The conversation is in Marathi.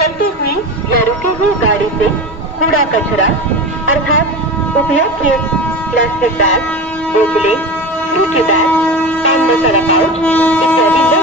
चलती हुई या रुकी हुई गाड़ी से कूड़ा कचरा अर्थात उपयोग किए प्लास्टिक बैग, बोतलें, फ्रूटी बैग, पान मसाला पाउच इत्यादि